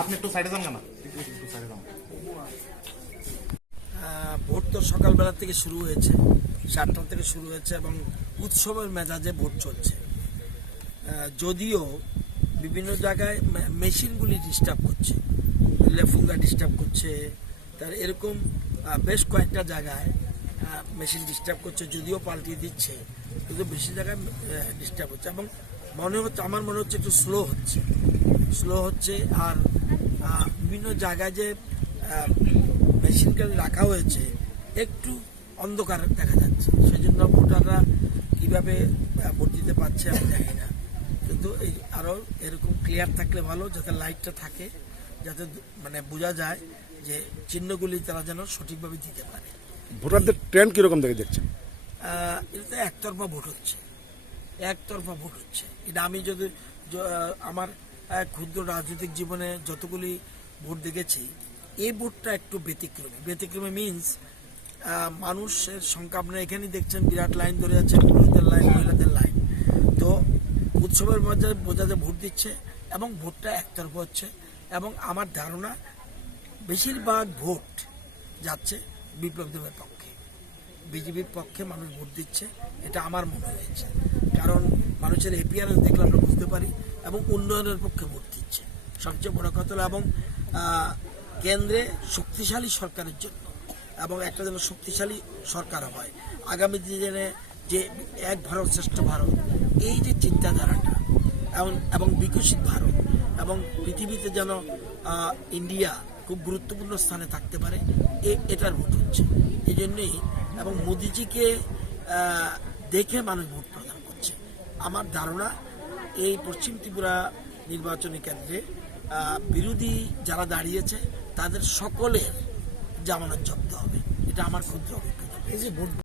আপনি একটু সাইডে যান না, একটু সাইডে যান। ভোট তো সকালবেলা থেকে শুরু হয়েছে, 7টা থেকে শুরু হয়েছে এবং উৎসবের মেজাজে ভোট চলছে। যদিও বিভিন্ন জায়গায় মেশিনগুলি ডিস্টার্ব করছে, লেফুঙ্গা ডিস্টার্ব করছে, তার এরকম বেশ কয়েকটা জায়গায় মেশিন ডিস্টার্ব করছে, যদিও পাল্টিয়ে দিচ্ছে, কিন্তু বেশি জায়গায় ডিস্টার্ব হচ্ছে এবং আমার মনে হচ্ছে একটু স্লো হচ্ছে। আর বিভিন্ন জায়গায় যে মেশিনকে রাখা হয়েছে একটু অন্ধকার দেখা যাচ্ছে, সেই জন্য ভোটাররা কীভাবে ভোট দিতে পারছে আমি জানি না। কিন্তু এই আরও এরকম ক্লিয়ার থাকলে ভালো, যাতে লাইটটা থাকে, যাতে মানে বোঝা যায় যে চিহ্নগুলি তারা যেন সঠিকভাবে দিতে পারে। ভোটারদের ট্রেন্ড কীরকম দেখছেন? এটা একতরফা ভোট হচ্ছে, এটা আমি যদি আমার ক্ষুদ্র রাজনৈতিক জীবনে যতগুলি ভোট দেখেছি, এই ভোটটা একটু ব্যতিক্রমী মিনস মানুষের সংখ্যা আপনারা এখানেই দেখছেন, বিরাট লাইন ধরে যাচ্ছে, পুরুষদের লাইন, মহিলাদের লাইন। তো উৎসবের মধ্যে বোঝা যায় ভোট দিচ্ছে এবং ভোটটা একতরফা হচ্ছে এবং আমার ধারণা বেশিরভাগ ভোট যাচ্ছে বিপ্লব দেবের পক্ষে, বিজেপির পক্ষে মানুষ ভোট দিচ্ছে, এটা আমার মনে হয়েছে। কারণ মানুষের এপিআরএস দেখলে আমরা বুঝতে পারি এবং উন্নয়নের পক্ষে ভোট দিচ্ছে সবচেয়ে বড় কথা হলো। এবং কেন্দ্রে শক্তিশালী সরকারের জন্য এবং একটা যেন শক্তিশালী সরকার হয় আগামী দিনে, যে এক ভারত শ্রেষ্ঠ ভারত, এই যে চিন্তাধারাটা এবং বিকশিত ভারত এবং পৃথিবীতে যেন ইন্ডিয়া খুব গুরুত্বপূর্ণ স্থানে থাকতে পারে, এটার ভোট হচ্ছে এই জন্যই। এবং মোদিজিকে দেখে মানুষ ভোট প্রদান করছে। আমার ধারণা এই পশ্চিম ত্রিপুরা নির্বাচনী কেন্দ্রে বিরোধী যারা দাঁড়িয়েছে তাদের সকলের জামানত জব্দ হবে, এটা আমার ক্ষুদ্র অভিজ্ঞতা।